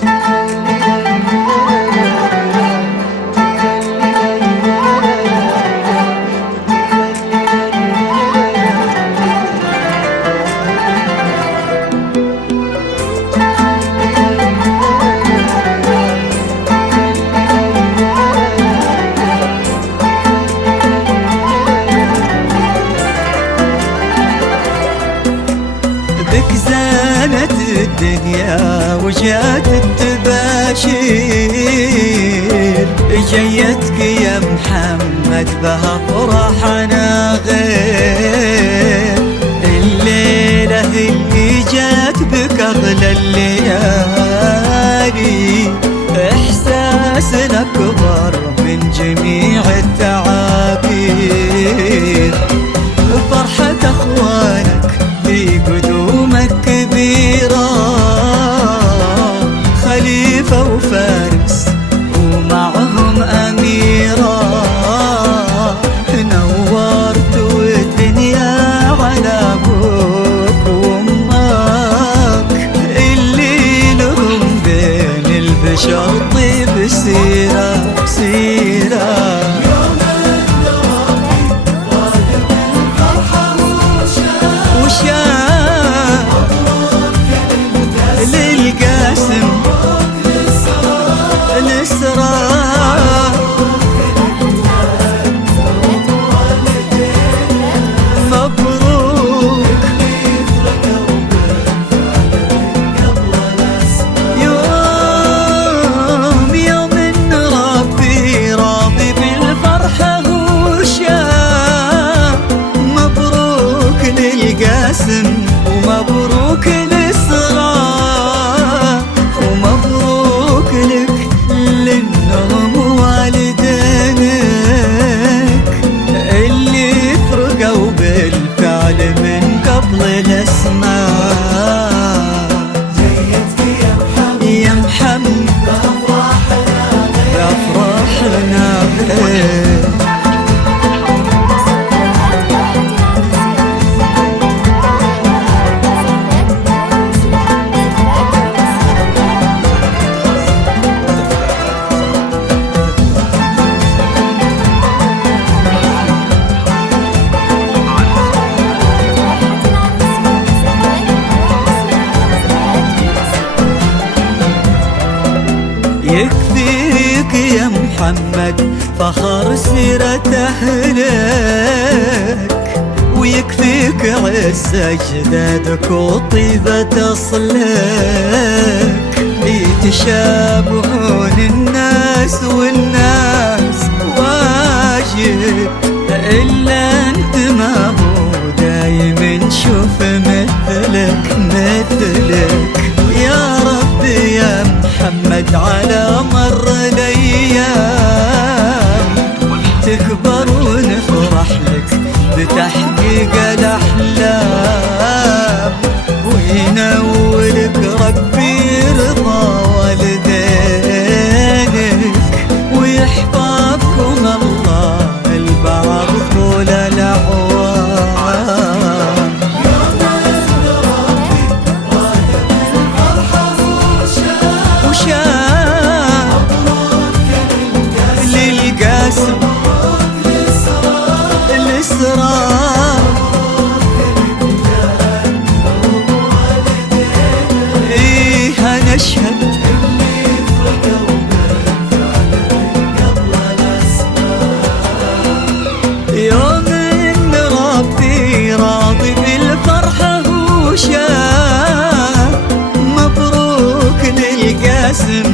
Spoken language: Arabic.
بك زانت الدنيا وجات التباشير، جيتك يا محمد بها فرحنا غير. الليلة اللي جات بك أغلى الليالي، إحساسنا أكبر من جميع التعابير. فرحة أخوانك في قدومك كبيرة، خليفة وفارس ومعهم أميرة. نورتوا الدنيا على أبوك وأمك، اللي لهم بين البشر طيب سيرة سيرة. للقاسم الإسراء مبروك، يوم إن ربي راضي بالفرحة وشاء. مبروك للقاسم ومبروك الإسراء، ومبروك لك لأنهم والدينك اللي فرقوا بالفعل من قبل الأسماء. جيتك يا محمد بأفراحنا غير. يكفيك يا محمد فخر سيرة أهلك، ويكفيك عز أجدادك وطيبة أصلك. يتشابهون الناس والناس واجد، إلا أنت ما هو دايم نشوف مثلك مثلك. يا ربي يا محمد على مر الأيام تكبر ونفرح لك بتحقيق الأحلام، وينولك ربي رضا والدينك، ويحفظكم الله البعض طول الأعوام. للقاسم الإسراء إيه هنشهد يوم إن ربي راضي بالفرحة وشاء. مبروك للقاسم